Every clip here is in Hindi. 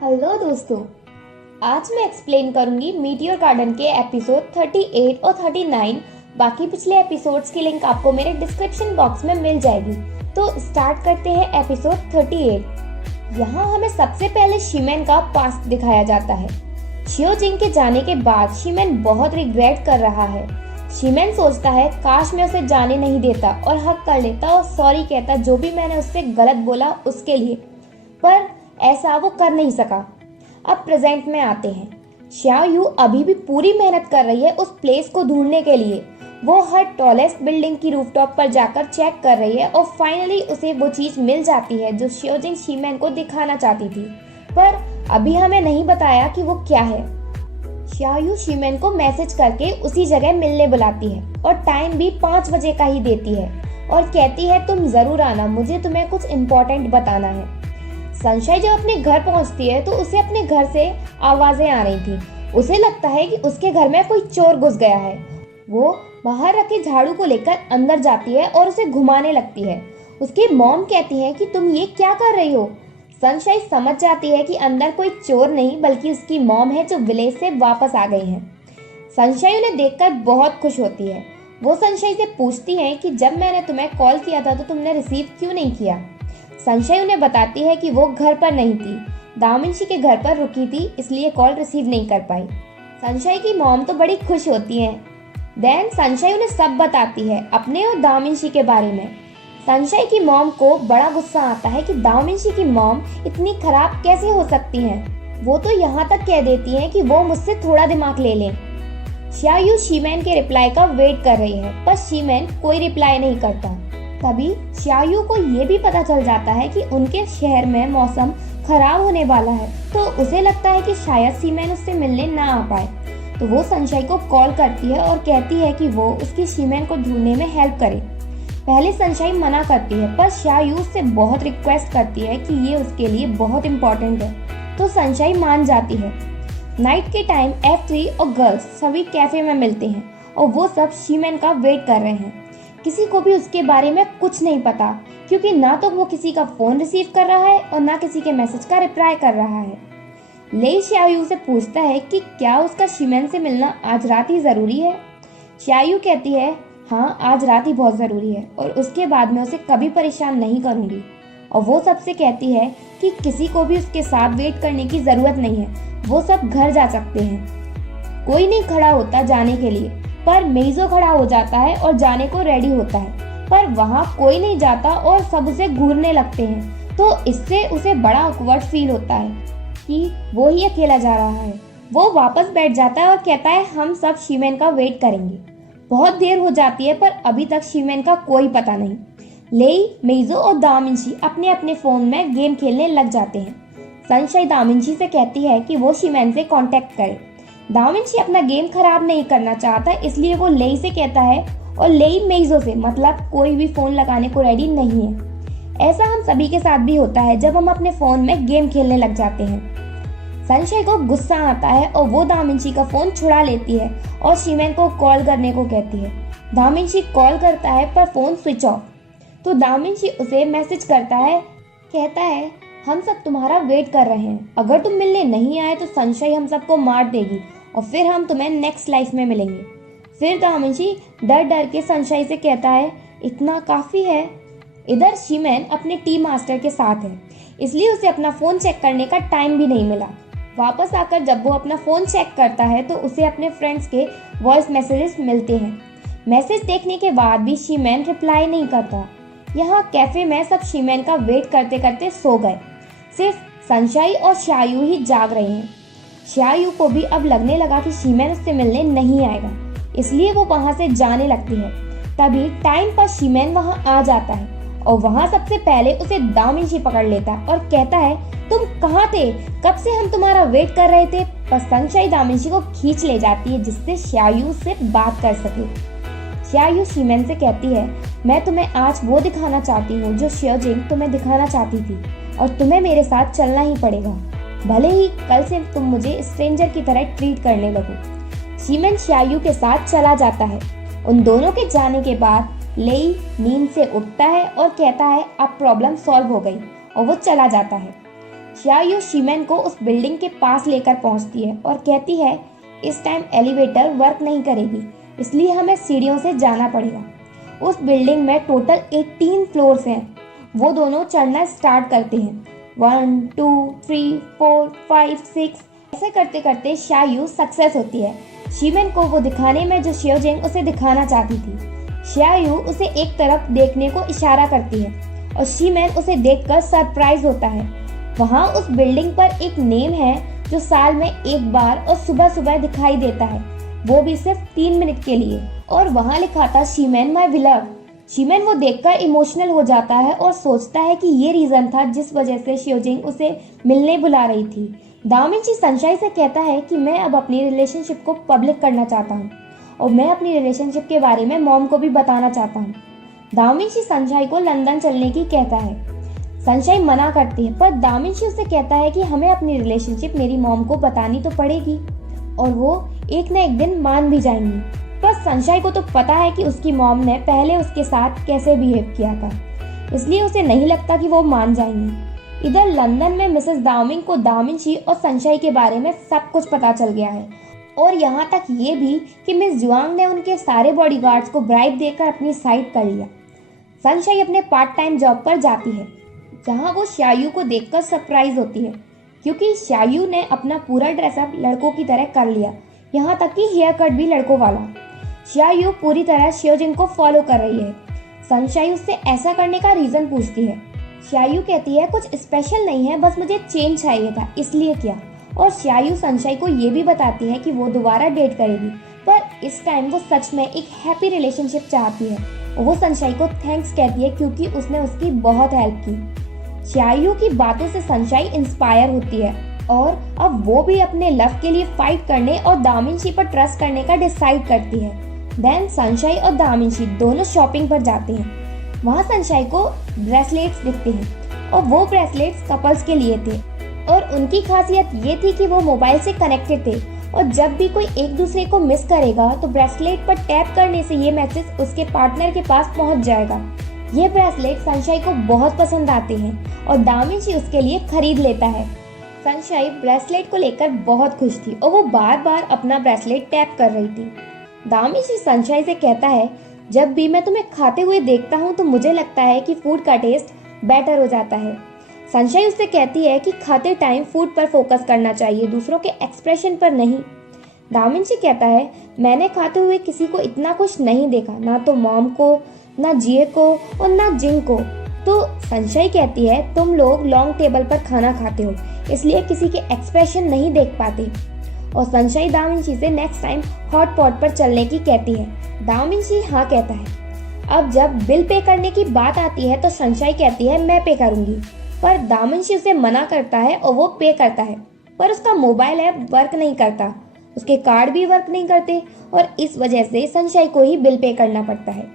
हेलो दोस्तों, आज मैं एक्सप्लेन करूंगी मीटियोर गार्डन के एपिसोड 38 और 39। बाकी पिछले एपिसोड्स की लिंक आपको मेरे डिस्क्रिप्शन बॉक्स में मिल जाएगी। तो स्टार्ट करते हैं एपिसोड 38। यहाँ हमें सबसे पहले शिमेन का पास्ट दिखाया जाता है। शियोजिंग के जाने के बाद शिमेन बहुत रिग्रेट कर रहा है। शिमेन सोचता है काश मैं उसे जाने नहीं देता और हक कर लेता और सॉरी कहता जो भी मैंने उससे गलत बोला उसके लिए, पर ऐसा वो कर नहीं सका। अब प्रेजेंट में आते हैं। श्यायू अभी भी पूरी मेहनत कर रही है उस प्लेस को ढूंढने के लिए। वो हर टॉलेस्ट बिल्डिंग की रूफटॉप पर जाकर चेक कर रही है और फाइनली उसे वो चीज मिल जाती है जो शियोजिंग शिमेन को दिखाना चाहती थी, पर अभी हमें नहीं बताया कि वो क्या है। श्यायू शिमेन को मैसेज करके उसी जगह मिलने बुलाती है और टाइम भी 5 बजे का ही देती है और कहती है तुम जरूर आना, मुझे तुम्हें कुछ इम्पोर्टेंट बताना है। सनशाइन जब अपने घर पहुंचती है तो उसे अपने घर से आवाजें आ रही थी। उसे लगता है कि उसके घर में कोई चोर घुस गया है। वो बाहर रखे झाड़ू को लेकर अंदर जाती है और उसे घुमाने लगती है। उसकी मॉम कहती है कि तुम ये क्या कर रही हो। सनशाइन समझ जाती है कि अंदर कोई चोर नहीं बल्कि उसकी मॉम है जो विलेज से वापस आ गई है। सनशाइन उन्हें देखकर बहुत खुश होती है। वो सनशाइन से पूछती है कि जब मैंने तुम्हें कॉल किया था तो तुमने रिसीव क्यों नहीं किया। सनशाइन उन्हें बताती है कि वो घर पर नहीं थी, दामिंशी के घर पर रुकी थी, इसलिए कॉल रिसीव नहीं कर पाई। सनशाइन की मॉम तो बड़ी खुश होती है। देन सनशाइन उन्हें सब बताती है अपने और दामिंशी के बारे में। सनशाइन की मॉम को बड़ा गुस्सा आता है कि दामिंशी की मॉम इतनी खराब कैसे हो सकती हैं। वो तो यहाँ तक कह देती है कि वो मुझसे थोड़ा दिमाग ले लें। श्यायू शिमेन के रिप्लाई का वेट कर रही है, पर शिमेन कोई रिप्लाई नहीं करता। तभी श्यायू को ये भी पता चल जाता है कि उनके शहर में मौसम खराब होने वाला है, तो उसे लगता है कि शायद शिमेन उससे मिलने ना आ पाए। तो वो सनशाइन को कॉल करती है और कहती है कि वो उसकी शिमेन को ढूंढने में हेल्प करे। पहले सनशाइन मना करती है, पर श्यायू उससे बहुत रिक्वेस्ट करती है कि ये उसके लिए बहुत इम्पोर्टेंट है, तो सनशाइन मान जाती है। नाइट के टाइम F3 और गर्ल्स सभी कैफे में मिलते हैं और वो सब शिमेन का वेट कर रहे हैं। किसी को भी उसके बारे में कुछ नहीं पता, क्योंकि ना तो वो किसी का फोन रिसीव कर रहा है और ना किसी के मैसेज का रिप्लाई कर रहा है। लेई श्यायू से पूछता है कि क्या उसका शिमेन से मिलना आज रात ही जरूरी है। श्यायू कहती है हाँ, आज रात ही बहुत जरूरी है और उसके बाद मैं उसे कभी परेशान नहीं करूंगी। और वो सबसे कहती है कि किसी को भी उसके साथ वेट करने की जरूरत नहीं है, वो सब घर जा सकते हैं। कोई नहीं खड़ा होता जाने के लिए, पर मेइजो खड़ा हो जाता है और जाने को रेडी होता है, पर वहाँ कोई नहीं जाता और सब उसे घूरने लगते हैं। तो इससे उसे बड़ा ऑकवर्ड फील होता है कि वो ही अकेला जा रहा है। वो वापस बैठ जाता है और कहता है हम सब शिमेन का वेट करेंगे। बहुत देर हो जाती है पर अभी तक शिमेन का कोई पता नहीं। लेई, मेइजो और दामिंशी अपने अपने फोन में गेम खेलने लग जाते हैं। सनशाइन दामिंशी से कहती है कि वो शिमेन से कांटेक्ट करे। दामिंशी अपना गेम खराब नहीं करना चाहता, इसलिए वो लेई से कहता है और लेई मेइजो से, मतलब कोई भी फोन लगाने को रेडी नहीं है। ऐसा हम सभी के साथ भी होता है जब हम अपने फोन में गेम खेलने लग जाते हैं। सनशाइन को गुस्सा आता है और वो दामिंशी का फोन छुड़ा लेती है और शिमेन को कॉल करने को कहती है। दामिंशी कॉल करता है पर फोन स्विच ऑफ। तो दामिंशी उसे मैसेज करता है, कहता है हम सब तुम्हारा वेट कर रहे हैं, अगर तुम मिलने नहीं आए तो सनशाइन हम सबको मार देगी और फिर हम तुम्हें नेक्स्ट लाइफ में मिलेंगे। फिर दामिंशी डर डर के सनशाइन से कहता है इतना काफी है। इधर शिमेन अपने टी मास्टर के साथ है, इसलिए उसे अपना फोन चेक करने का टाइम भी नहीं मिला। वापस आकर जब वो अपना फोन चेक करता है तो उसे अपने फ्रेंड्स के वॉइस मैसेजेस मिलते हैं। मैसेज देखने के बाद भी शिमेन रिप्लाई नहीं करता। यहाँ कैफे में सब शिमेन का वेट करते करते सो गए। सिर्फ सनशाइन और श्यायू ही जाग रहे हैं। श्यायू को भी अब लगने लगा कि शिमेन उससे मिलने नहीं आएगा, इसलिए वो वहां से जाने लगती है। तभी टाइम पर शिमेन वहां आ जाता है और वहां सबसे पहले उसे दामिंशी पकड़ लेता है और कहता है तुम कहाँ थे, कब से हम तुम्हारा वेट कर रहे थे। पर सनशाइन दामिंशी को खींच ले जाती है जिससे श्यायू से बात कर सके। श्यायू शिमेन से कहती है मैं तुम्हें आज वो दिखाना चाहती हूँ जो शियोजिंग तुम्हें दिखाना चाहती थी और तुम्हें मेरे साथ चलना ही पड़ेगा, भले ही कल से तुम मुझे स्ट्रेंजर की तरह ट्रीट करने लगो। शिमेन श्यायू के साथ चला जाता है। उन दोनों के जाने के बाद लेई नींद से उठता है और कहता है अब प्रॉब्लम सॉल्व हो गई और वो चला जाता है। शायू शीमेन को उस बिल्डिंग के पास लेकर पहुंचती है और कहती है इस टाइम एलिवेटर वर्क नहीं करेगी, इसलिए हमें सीढ़ियों से जाना पड़ेगा। उस बिल्डिंग में टोटल 18 फ्लोर्स हैं। वो दोनों चढ़ना स्टार्ट करते हैं। 1 2 3 4 5 6 ऐसे करते करते शायू सक्सेस होती है। शीमेन को वो दिखाने में जो शियोजिंग उसे दिखाना चाहती थी। शायू उसे एक तरफ देखने को इशारा करती है और शीमेन उसे देखकर सरप्राइज होता है। वहाँ उस बिल्डिंग पर एक नेम है जो साल में एक बार और सुबह सुबह दिखाई देता है, वो भी सिर्फ 3 मिनट के लिए, और वहाँ लिखा था शीमेन माय विलव। शीमेन वो देखकर इमोशनल हो जाता है और सोचता है कि ये रीजन था जिस वजह से शियोजिंग उसे मिलने बुला रही थी। दाविंची सनशाइन से कहता है कि मैं अब अपनी रिलेशनशिप को पब्लिक करना चाहता हूँ और मैं अपनी रिलेशनशिप के बारे में मॉम को भी बताना चाहता हूँ। दाविंची सनशाइन को लंदन चलने की कहता है। सनशाइन मना करती है, पर दाविंची उससे कहता है कि हमें अपनी रिलेशनशिप मेरी मॉम को बतानी तो पड़ेगी और वो एक न एक दिन मान भी जाएंगी। पर सनशाइन को तो पता है कि उसकी मॉम ने पहले उसके साथ कैसे बिहेव किया था, इसलिए उसे नहीं लगता कि वो मान जाएंगी। इधर लंदन में मिसेस दाओमिंग को दाविंची और सनशाइन के बारे में सब कुछ पता चल गया है, और यहाँ तक ये भी कि मिस जुआंग ने उनके सारे बॉडीगार्ड्स को ब्राइब देकर अपनी साइड कर लिया। सनशाइन अपने पार्ट टाइम जॉब पर जाती है, जहाँ वो शायू को देखकर सरप्राइज होती है, क्योंकि शायू ने अपना पूरा ड्रेसअप लड़कों की तरह कर लिया, यहाँ तक कि हेयर कट भी लड़कों वाला। शायू पूरी तरह शियोजिंग को फॉलो कर रही है। सनशाइन उससे ऐसा करने का रीजन पूछती है। शायू कहती है कुछ स्पेशल नहीं है, बस मुझे चेंज चाहिए था इसलिए किया। और शायू सनशाइन को ये भी बताती है कि वो दोबारा डेट करेगी, पर इस टाइम वो सच में एक हैप्पी रिलेशनशिप चाहती है। और वो सनशाइन को थैंक्स कहती है क्योंकि उसने उसकी बहुत हेल्प की। शायू की बातों से सनशाइन इंस्पायर होती है और अब वो भी अपने लव के लिए फाइट करने और दाविंची पर ट्रस्ट करने का डिसाइड करती है। देन सनशाइन और दाविंची दोनों शॉपिंग पर जाते हैं। वहाँ सनशाइन को ब्रेसलेट्स दिखते हैं और वो ब्रेसलेट्स कपल्स के लिए थे और उनकी खासियत ये थी कि वो मोबाइल से कनेक्टेड थे और जब भी कोई एक दूसरे को मिस करेगा तो ब्रेसलेट पर टैप करने से ये मैसेज उसके पार्टनर के पास पहुंच जाएगा। ये ब्रेसलेट सनशाइन को बहुत पसंद आते हैं और दाविंची उसके लिए खरीद लेता है। सनशाइन ब्रेसलेट को लेकर बहुत खुश थी और वो बार बार अपना ब्रेसलेट टैप कर रही थी। दाविंची सनशाइन से कहता है जब भी मैं तुम्हें खाते हुए देखता हूँ तो मुझे लगता है कि फूड का टेस्ट बेटर हो जाता है। सनशाइन उससे कहती है कि खाते टाइम फूड पर फोकस करना चाहिए, दूसरों के एक्सप्रेशन पर नहीं। दाविंची कहता है मैंने खाते हुए किसी को इतना खुश नहीं देखा, ना तो मॉम को, ना जिए को और ना जिंग को। तो सनशाइन कहती है तुम लोग लॉन्ग टेबल पर खाना खाते हो इसलिए किसी के एक्सप्रेशन नहीं देख पाते। और सनशाइन दाविंची से नेक्स्ट टाइम हॉट पॉट पर चलने की कहती है। दाविंची हाँ कहता है। अब जब बिल पे करने की बात आती है तो सनशाइन कहती है मैं पे करूंगी, पर दाविंची उसे मना करता है और वो पे करता है, पर उसका मोबाइल ऐप वर्क नहीं करता, उसके कार्ड भी वर्क नहीं करते और इस वजह से सनशाइन को ही बिल पे करना पड़ता है।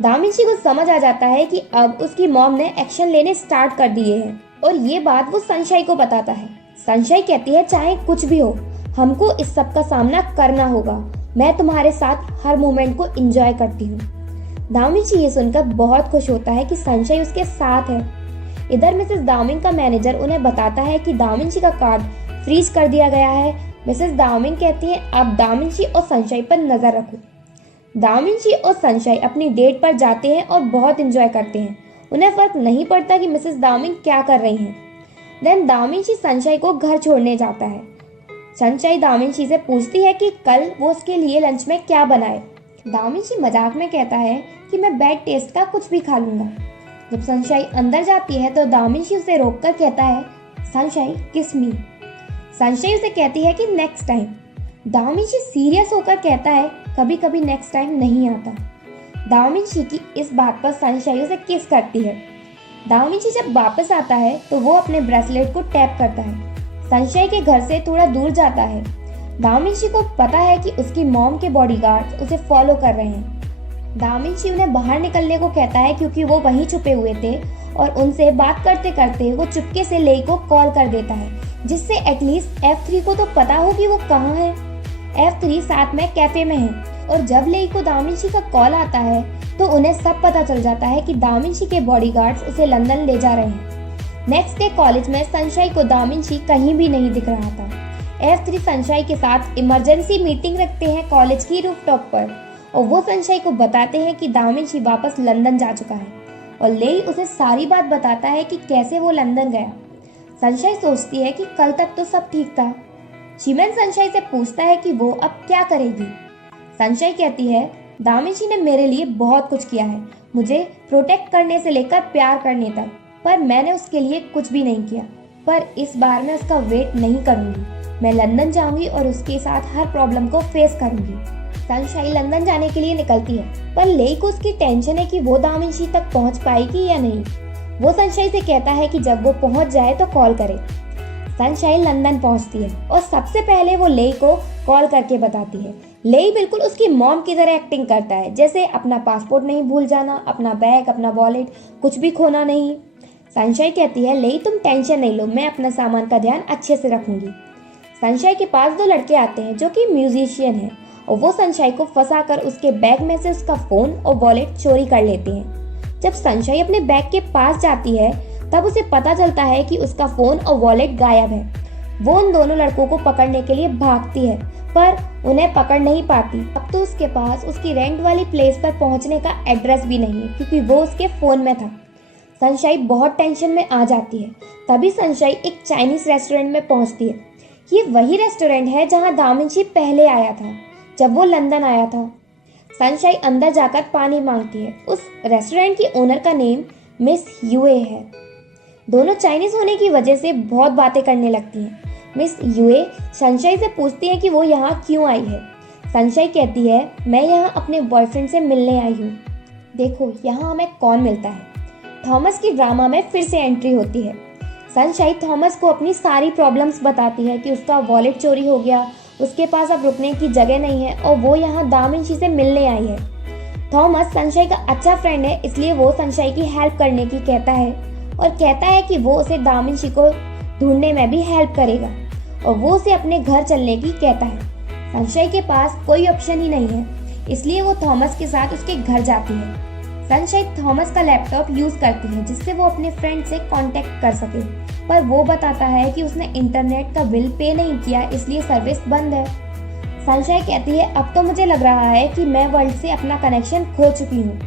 दाविंची को समझ आ जाता है कि अब उसकी मॉम ने एक्शन लेने स्टार्ट कर दिए हैं और ये बात वो सनशाइन को बताता है। सनशाइन कहती है चाहे कुछ भी हो हमको इस सब का सामना करना होगा, मैं तुम्हारे साथ हर मोमेंट को एंजॉय करती हूँ। दाविंची ये सुनकर बहुत खुश होता है कि सनशाइन उसके साथ है। इधर मिसेस दाओमिंग का मैनेजर उन्हें बताता है कि दाविंची का कार्ड फ्रीज कर दिया गया है। मिसेस दाओमिंग कहती है आप दाविंची और सनशाइन पर नजर रखो। दाविंची और सनशाइन अपनी डेट पर जाते हैं और बहुत एंजॉय करते हैं। उन्हें फर्क नहीं पड़ता कि मिसेस दाओमिंग क्या कर रही हैं। देन दाविंची सनशाइन को घर छोड़ने जाता है। सनशाइन दाविंची से पूछती है कि कल वो उसके लिए लंच में क्या बनाए। दाविंची मजाक में कहता है कि मैं बैड टेस्ट का कुछ भी खा लूंगा। जब सनशाइन अंदर जाती है तो दाविंची उसे रोककर कहता है सनशाइन किस मी। सनशाइन उसे कहती है कि नेक्स्ट टाइम। दाविंची सीरियस होकर कहता है कभी कभी नेक्स्ट टाइम नहीं आता। दाविंची की इस बात पर सनशाइन उसे किस करती है। दाविंची जब वापस आता है तो वो अपने ब्रेसलेट को टैप करता है। सनशाइन के घर से थोड़ा दूर जाता है। दाविंची को पता है कि उसकी मॉम के बॉडीगार्ड्स उसे फॉलो कर रहे हैं। दाविंची उन्हें बाहर निकलने को कहता है क्योंकि वो वहीं छुपे हुए थे और उनसे बात करते करते वो चुपके से लेई को कॉल कर देता है, जिससे एटलीस्ट F3 को तो पता हो कि वो कहाँ है। F3 साथ में कैफे में है और जब लेई को दाविंची का कॉल आता है तो उन्हें सब पता चल जाता है कि दाविंची के बॉडीगार्ड्स उसे लंदन ले जा रहे हैं। नेक्स्ट डे कॉलेज में सनशाइन को दामिंशी कहीं भी नहीं दिख रहा था। F3 सनशाइन के साथ इमरजेंसी मीटिंग रखते हैं कॉलेज की रूफटॉप पर और वो सनशाइन को बताते हैं कि दामिंशी वापस लंदन जा चुका है और लेई उसे सारी बात बताता है कि कैसे वो लंदन गया। सनशाइन सोचती है कि कल तक तो सब ठीक था। शीमैन सनशाइन से पूछता है कि वो अब क्या करेगी। सनशाइन कहती है, दामिंशी ने मेरे लिए बहुत कुछ किया है, मुझे प्रोटेक्ट करने से लेकर प्यार करने तक, पर मैंने उसके लिए कुछ भी नहीं किया। पर इस बार मैं उसका वेट नहीं करूंगी। मैं लंदन जाऊंगी और उसके साथ हर प्रॉब्लम को फेस करूंगी। सनशाइन लंदन जाने के लिए निकलती है, पर लेई को उसकी टेंशन है कि वो दामिंशी तक पहुंच पाएगी या नहीं। वो सनशाइन से कहता है कि जब वो पहुंच जाए तो कॉल करे। सनशाइन लंदन पहुंचती है और सबसे पहले वो लेई को कॉल करके बताती है। लेई बिल्कुल उसकी मॉम की तरह एक्टिंग करता है, जैसे अपना पासपोर्ट नहीं भूल जाना, अपना बैग, अपना वॉलेट, कुछ भी खोना नहीं। सनशाइन कहती है, लेई तुम टेंशन नहीं लो, मैं अपना सामान का ध्यान अच्छे से रखूंगी। सनशाइन के पास 2 लड़के आते हैं जो कि म्यूजिशियन हैं और वो सनशाइन को फंसाकर उसके बैग में से उसका फोन और वॉलेट चोरी कर लेते हैं। जब सनशाइन अपने बैग के पास जाती है तब उसे पता चलता है कि उसका फोन और वॉलेट गायब है। वो उन दोनों लड़कों को पकड़ने के लिए भागती है पर उन्हें पकड़ नहीं पाती। अब तो उसके पास उसकी रेंट वाली प्लेस पर पहुंचने का एड्रेस भी नहीं है क्योंकि वो उसके फोन में था। सनशाइन बहुत टेंशन में आ जाती है। तभी सनशाइन एक चाइनीज रेस्टोरेंट में पहुंचती है। ये वही रेस्टोरेंट है जहां दामिंशी पहले आया था जब वो लंदन आया था। सनशाइन अंदर जाकर पानी मांगती है। उस रेस्टोरेंट की ओनर का नेम मिस यूए है। दोनों चाइनीज होने की वजह से बहुत बातें करने लगती हैं। मिस यूए सनशाइन से पूछती है कि वो यहाँ क्यों आई है। सनशाइन कहती है, मैं यहाँ अपने बॉयफ्रेंड से मिलने आई हूँ। देखो यहाँ हमें कौन मिलता है। थॉमस की ड्रामा में फिर से एंट्री होती है। सनशाइन थॉमस को अपनी सारी प्रॉब्लम्स बताती है कि उसका वॉलेट चोरी हो गया, उसके पास अब रुकने की जगह नहीं है और वो यहाँ दामिंशी से मिलने आई है। थॉमस सनशाइन का अच्छा फ्रेंड है, इसलिए वो सनशाइन की हेल्प करने की कहता है और कहता है कि वो उसे दामिंशी को ढूंढने में भी हेल्प करेगा और वो उसे अपने घर चलने की कहता है। सनशाइन के पास कोई ऑप्शन ही नहीं है, इसलिए वो थॉमस के साथ उसके घर जाती है। सनशाइन थॉमस का लैपटॉप यूज करती है जिससे वो अपने फ्रेंड से कांटेक्ट कर सके, पर वो बताता है कि उसने इंटरनेट का बिल पे नहीं किया इसलिए सर्विस बंद है। सनशाइन कहती है, अब तो मुझे लग रहा है कि मैं वर्ल्ड से अपना कनेक्शन खो चुकी हूँ।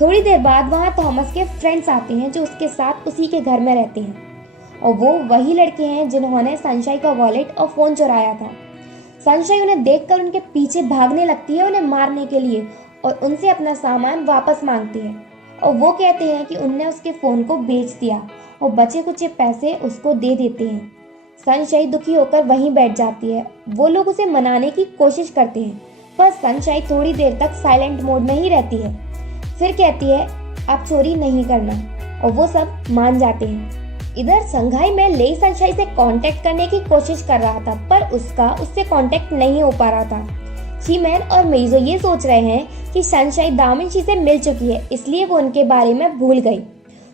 थोड़ी देर बाद वहाँ थॉमस के फ्रेंड्स आते हैं जो उसके साथ उसी के घर में रहते हैं और वो वही लड़के हैं जिन्होंने सनशाइन का वॉलेट और फोन चुराया था। सनशाइन उन्हें देखकर उनके पीछे भागने लगती है उन्हें मारने के लिए और उनसे अपना सामान वापस मांगती है और वो कहते हैं कि उनने उसके फोन को बेच दिया और बचे कुछ पैसे उसको दे देते हैं। सनशाइन दुखी होकर वहीं बैठ जाती है। वो लोग उसे मनाने की कोशिश करते हैं पर सनशाइन थोड़ी देर तक साइलेंट मोड में ही रहती है। फिर कहती है, अब चोरी नहीं करना और वो सब मान जाते हैं। इधर संघाई में लेई सनशाइन से कांटेक्ट करने की कोशिश कर रहा था पर उससे कांटेक्ट नहीं हो पा रहा था। शीमैन और मेइजो ये सोच रहे हैं कि सनशाइन दामिंशी से मिल चुकी है इसलिए वो उनके बारे में भूल गई।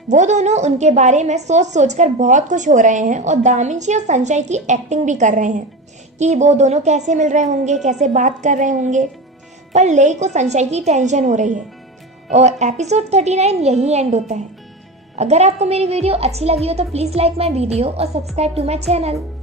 वो दोनों उनके बारे में सोच कर बहुत खुश हो रहे हैं और दामिंशी और सनशाइन की एक्टिंग भी कर रहे हैं कि वो दोनों कैसे मिल रहे होंगे, कैसे बात कर रहे होंगे। पर लेई को सनशाइन की टेंशन हो रही है और एपिसोड 39 यही एंड होता है। अगर आपको मेरी वीडियो अच्छी लगी हो तो प्लीज़ लाइक माई वीडियो और सब्सक्राइब टू माई चैनल।